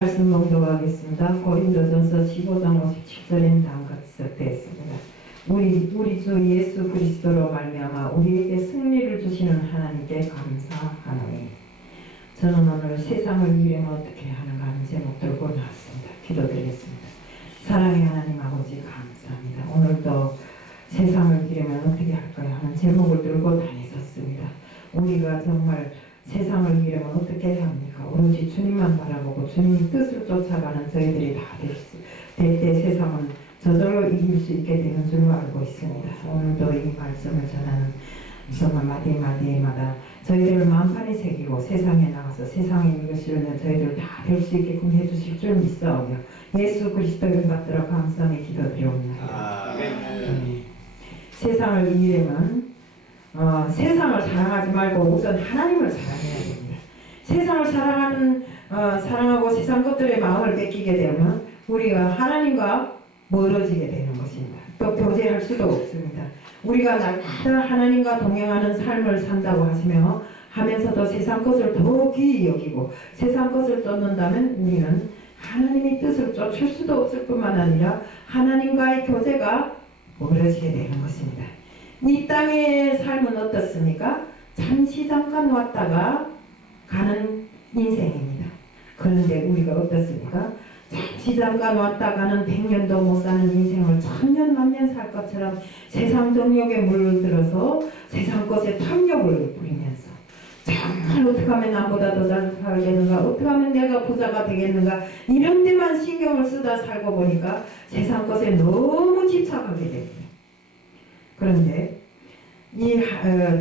말씀 봉독하겠습니다. 고린도전서 15장 57절에 다음과 같이 되었습니다. 우리 주 예수 그리스도로 말미암아 우리에게 승리를 주시는 하나님께 감사하노니. 저는 오늘 세상을 이기려면 어떻게 하는가 하는 제목 들고 나왔습니다. 기도드리겠습니다. 사랑의 하나님 아버지 감사합니다. 오늘도 세상을 이기려면 어떻게 할까요 하는 제목을 들고 다니셨습니다. 우리가 정말 세상을 이기려면 어떻게 해야 합니까? 오로지 주님만 바라보고 주님 뜻을 쫓아가는 저희들이 다 될 때 세상은 저절로 이길 수 있게 되는 줄로 알고 있습니다. 오늘도 이 말씀을 전하는 정말 마디마디마다 저희들을 마음판에 새기고 세상에 나가서 세상에 이것이려는 저희들 다 될 수 있게끔 해주실 줄 믿사오며 예수 그리스도를 받들어 감사하며 기도드려옵니다. 세상을 이기려면 세상을 사랑하지 말고 우선 하나님을 사랑해야 됩니다. 세상을 사랑하고 세상 것들의 마음을 뺏기게 되면 우리가 하나님과 멀어지게 되는 것입니다. 또 교제할 수도 없습니다. 우리가 날마다 하나님과 동행하는 삶을 산다고 하면서도 세상 것을 더 귀히 여기고 세상 것을 쫓는다면 우리는 하나님의 뜻을 쫓을 수도 없을 뿐만 아니라 하나님과의 교제가 멀어지게 되는 것입니다. 이 땅의 삶은 어떻습니까? 잠시 잠깐 왔다가 가는 인생입니다. 그런데 우리가 어떻습니까? 잠시 잠깐 왔다 가는 100년도 못 사는 인생을 천년 만년 살 것처럼 세상 정욕에 물들어서 세상 것에 탐욕을 부리면서 정말 어떻게 하면 남보다 더 잘 살겠는가, 어떻게 하면 내가 부자가 되겠는가, 이런 데만 신경을 쓰다 살고 보니까 세상 것에 너무 집착하게 됩니다. 그런데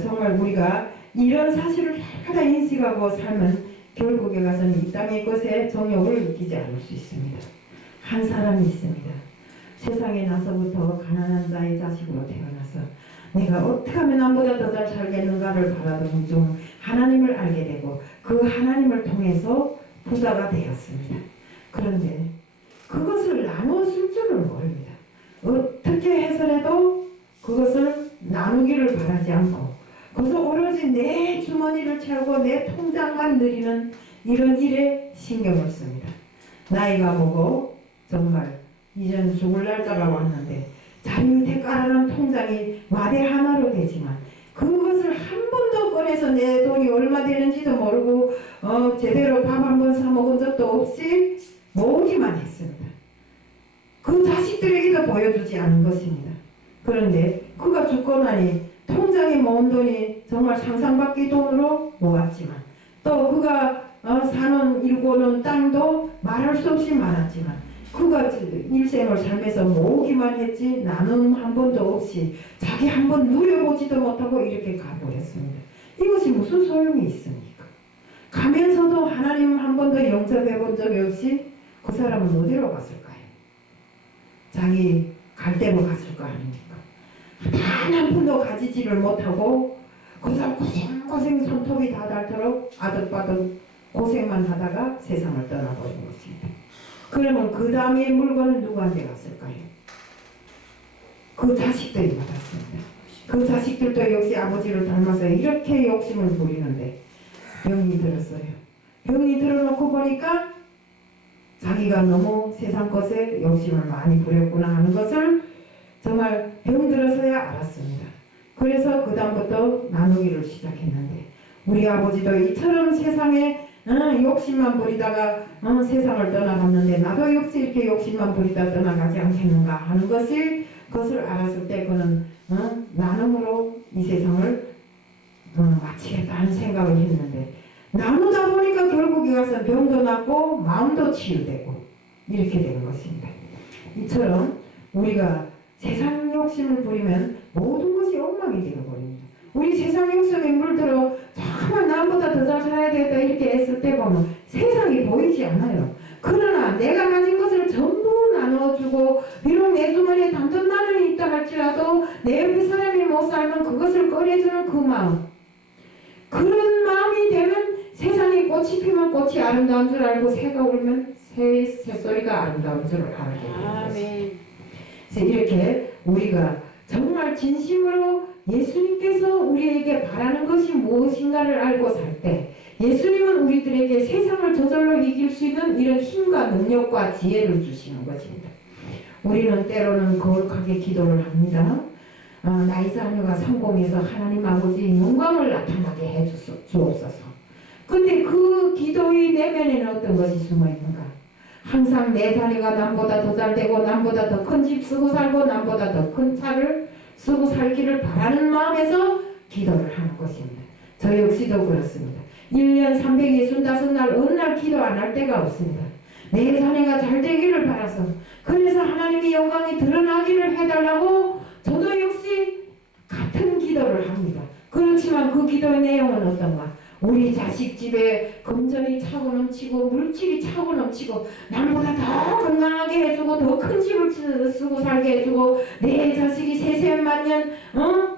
정말 우리가 이런 사실을 날마다 인식하고 살면 결국에 가서는 이 땅의 것에 정욕을 느끼지 않을 수 있습니다. 한 사람이 있습니다. 세상에 나서부터 가난한 자의 자식으로 태어나서 내가 어떻게 하면 남보다 더 잘 살겠는가를 바라던 중 하나님을 알게 되고 그 하나님을 통해서 부자가 되었습니다. 그런데 그것을 나누었을 줄을 모릅니다. 어떻게 해서라도 그것을 나누기를 바라지 않고 그래서 오로지 내 주머니를 채우고 내 통장만 누리는 이런 일에 신경을 씁니다. 나이가 먹고 정말 이젠 죽을 날짜가 왔는데 자리 밑에 깔아놓은 통장이 마대 하나로 되지만 그것을 한 번도 꺼내서 내 돈이 얼마 되는지도 모르고 제대로 밥 한 번 사 먹은 적도 없이 모으기만 했습니다. 그 자식들에게도 보여주지 않은 것입니다. 그런데 그가 죽고 나니 통장에 모은 돈이 정말 상상밖의 돈으로 모았지만 또 그가 사는 일고는 땅도 말할 수 없이 많았지만 그가 일생을 살면서 모으기만 했지 나눔 한 번도 없이 자기 한 번 누려보지도 못하고 이렇게 가버렸습니다. 이것이 무슨 소용이 있습니까? 가면서도 하나님 한 번도 영접해 본 적이 없이 그 사람은 어디로 갔을까요? 자기 갈 데로 갔을 거 아닙니까? 단 한 푼도 가지지를 못하고 그저 고생 손톱이 다 닳도록 아득바득 고생만 하다가 세상을 떠나버린 것입니다. 그러면 그 다음에 물건은 누구한테 갔을까요? 그 자식들이 받았습니다. 그 자식들도 역시 아버지를 닮아서 이렇게 욕심을 부리는데 병이 들었어요. 병이 들어놓고 보니까 자기가 너무 세상 것에 욕심을 많이 부렸구나 하는 것을 정말 병들어서야 알았습니다. 그래서 그 다음부터 나누기를 시작했는데 우리 아버지도 이처럼 세상에 욕심만 부리다가 세상을 떠나갔는데 나도 역시 이렇게 욕심만 부리다 떠나가지 않겠는가 하는 그것을 알았을 때 그는 나눔으로 이 세상을 마치겠다는 생각을 했는데 나누다 보니까 결국에 가서 병도 낫고 마음도 치유되고 이렇게 되는 것입니다. 이처럼 우리가 세상 욕심을 부리면 모든 것이 엉망이 되어버립니다. 우리 세상 욕심에 물들어 정말 남보다 더 잘 살아야 되겠다 이렇게 했을 때 보면 세상이 보이지 않아요. 그러나 내가 가진 것을 전부 나눠주고 비록 내 주머니에 단돈 만 원이 있다 할지라도 내 옆에 사람이 못 살면 그것을 꺼내주는 그 마음, 그런 마음이 되면 세상에 꽃이 피면 꽃이 아름다운 줄 알고 새가 울면 새소리가 아름다운 줄 알게 됩니다. 그래서 이렇게 우리가 정말 진심으로 예수님께서 우리에게 바라는 것이 무엇인가를 알고 살 때 예수님은 우리들에게 세상을 저절로 이길 수 있는 이런 힘과 능력과 지혜를 주시는 것입니다. 우리는 때로는 거룩하게 기도를 합니다. 나의 자녀가 성공해서 하나님 아버지의 영광을 나타나게 해 주옵소서. 근데 그 기도의 내면에는 어떤 것이 숨어 있는가? 항상 내 자녀가 남보다 더 잘되고 남보다 더 큰 집 쓰고 살고 남보다 더 큰 차를 쓰고 살기를 바라는 마음에서 기도를 하는 것입니다. 저 역시도 그렇습니다. 1년 365날 어느 날 기도 안 할 때가 없습니다. 내 자녀가 잘 되기를 바라서, 그래서 하나님의 영광이 드러나기를 해달라고 저도 역시 같은 기도를 합니다. 그렇지만 그 기도의 내용은 어떤가? 우리 자식 집에 금전이 차고 넘치고 물질이 차고 넘치고 남보다 더 건강하게 해주고 더 큰 집을 쓰고 살게 해주고 내 자식이 세세만년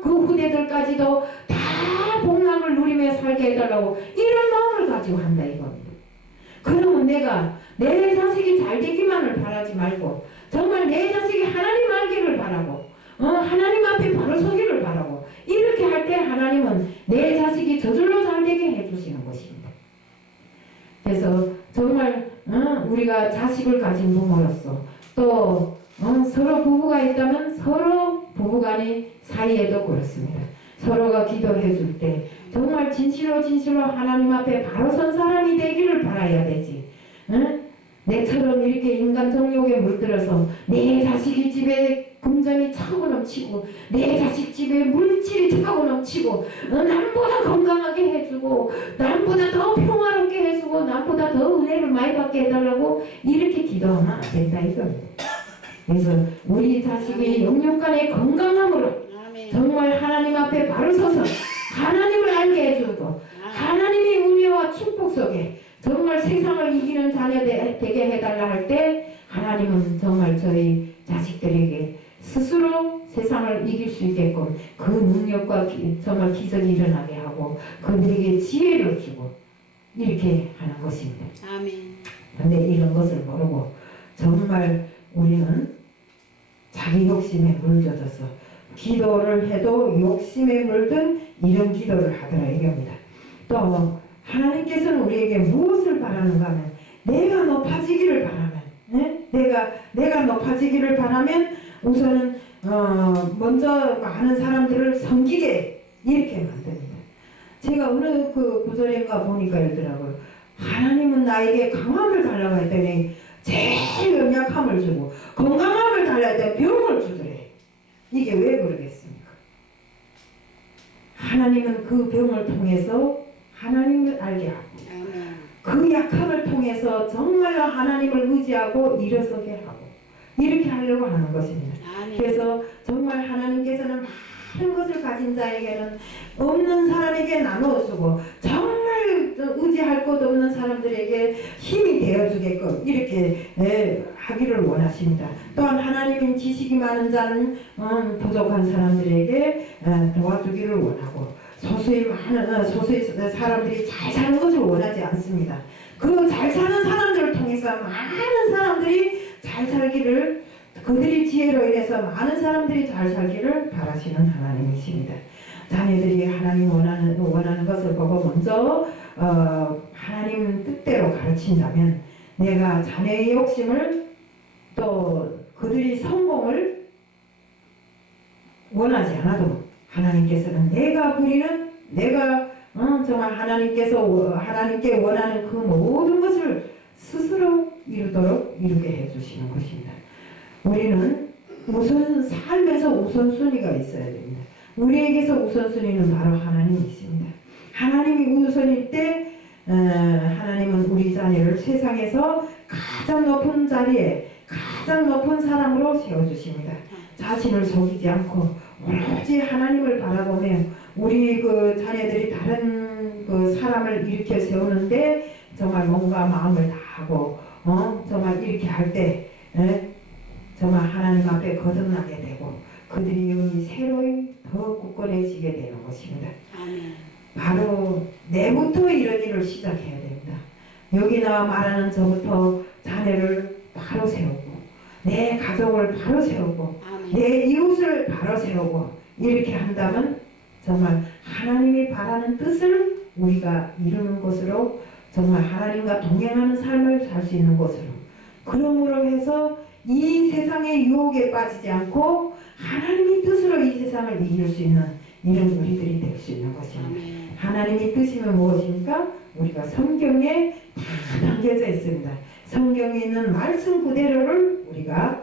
그 후대들까지도 다 복락을 누리며 살게 해달라고 이런 마음을 가지고 한다 이겁니다. 그러면 내가 내 자식이 잘 되기만을 바라지 말고 정말 내 자식이 하나님 알기를 바라고 하나님 앞에 바로 서기를 바라고 이렇게 할 때 하나님은 내 자식이 저절로 잘 되게 해주시는 것입니다. 그래서 정말 우리가 자식을 가진 부모로서 또 서로 부부가 있다면 서로 부부간의 사이에도 그렇습니다. 서로가 기도해 줄 때 정말 진실로 하나님 앞에 바로 선 사람이 되기를 바라야 되지. 내처럼 이렇게 인간 정욕에 물들어서 내 자식이 집에 금전이 차고 넘치고 내 자식 집에 물질이 차고 넘치고 남보다 건강하게 해주고 남보다 더 평화롭게 해주고 남보다 더 은혜를 많이 받게 해달라고 이렇게 기도하면 안 된다 이겁니다. 그래서 우리 자식이 영육간의 건강함으로 정말 하나님 앞에 바로 서서 하나님을 알게 해주고 하나님의 은혜와 축복 속에 정말 세상을 이기는 자녀 되게 해달라 할 때 하나님은 정말 저희 자식들에게 스스로 세상을 이길 수 있게끔 그 능력과 정말 기적이 일어나게 하고 그들에게 지혜를 주고 이렇게 하는 것입니다. 아멘. 그런데 이런 것을 모르고 정말 우리는 자기 욕심에 물젖어서 기도를 해도 욕심에 물든 이런 기도를 하더라 이겁니다. 또 하나님께서는 우리에게 무엇을 바라는가 하면 내가 높아지기를 바라면 내가 높아지기를 바라면 우선은 먼저 많은 사람들을 섬기게 이렇게 만듭니다. 제가 어느 그 구절인가 보니까 이러더라고요. 하나님은 나에게 강함을 달라고 했더니 제일 연약함을 주고 건강함을 달라고 했더니 병을 주더래. 이게 왜 그러겠습니까? 하나님은 그 병을 통해서 하나님을 알게 하고 그 약함을 통해서 정말로 하나님을 의지하고 일어서게 하고 이렇게 하려고 하는 것입니다. 그래서 정말 하나님께서는 많은 것을 가진 자에게는 없는 사람에게 나누어주고 정말 의지할 것 없는 사람들에게 힘이 되어주게끔 이렇게 하기를 원하십니다. 또한 하나님은 지식이 많은 자는 부족한 사람들에게 도와주기를 원하고 소수의 사람들이 잘 사는 것을 원하지 않습니다. 그 잘 사는 사람들을 통해서 많은 사람들이 잘 살기를 그들의 지혜로 인해서 많은 사람들이 잘 살기를 바라시는 하나님이십니다. 자녀들이 하나님 원하는 것을 보고 먼저 하나님 뜻대로 가르친다면 내가 자녀의 욕심을 또 그들이 성공을 원하지 않아도 하나님께서는 내가 정말 하나님께 원하는 그 모든 것을 스스로 이루게 해주시는 것입니다. 우리는 삶에서 우선순위가 있어야 됩니다. 우리에게서 우선순위는 바로 하나님이십니다. 하나님이 우선일 때 하나님은 우리 자녀를 세상에서 가장 높은 자리에 가장 높은 사람으로 세워주십니다. 자신을 속이지 않고 오로지 하나님을 바라보며 우리 그 자녀들이 다른 그 사람을 일으켜 세우는데 정말 몸과 마음을 다하고 정말 이렇게 할 때 정말 하나님 앞에 거듭나게 되고 그들이 영이 새로이 더 굳건해지게 되는 것입니다. 아멘. 바로 내부터 이런 일을 시작해야 됩니다. 여기 나와 말하는 저부터 자녀를 바로 세우고 내 가족을 바로 세우고 아멘. 내 이웃을 바로 세우고 이렇게 한다면 정말 하나님이 바라는 뜻을 우리가 이루는 것으로 정말 하나님과 동행하는 삶을 살 수 있는 것으로 그러므로 해서 이 세상의 유혹에 빠지지 않고 하나님의 뜻으로 이 세상을 이길 수 있는 이런 우리들이 될 수 있는 것입니다. 하나님의 뜻이면 무엇입니까? 우리가 성경에 다 담겨져 있습니다. 성경에 있는 말씀 그대로를 우리가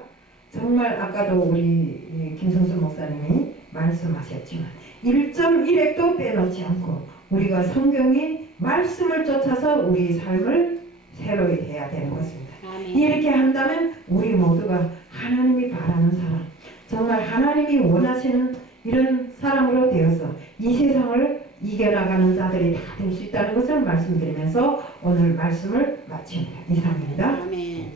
정말 아까도 우리 김성수 목사님이 말씀하셨지만 1.1핵도 빼놓지 않고 우리가 성경이 말씀을 쫓아서 우리 삶을 새로이 해야 되는 것입니다. 이렇게 한다면 우리 모두가 하나님이 바라는 사람, 정말 하나님이 원하시는 이런 사람으로 되어서 이 세상을 이겨나가는 자들이 다 될 수 있다는 것을 말씀드리면서 오늘 말씀을 마칩니다. 이상입니다. 아멘.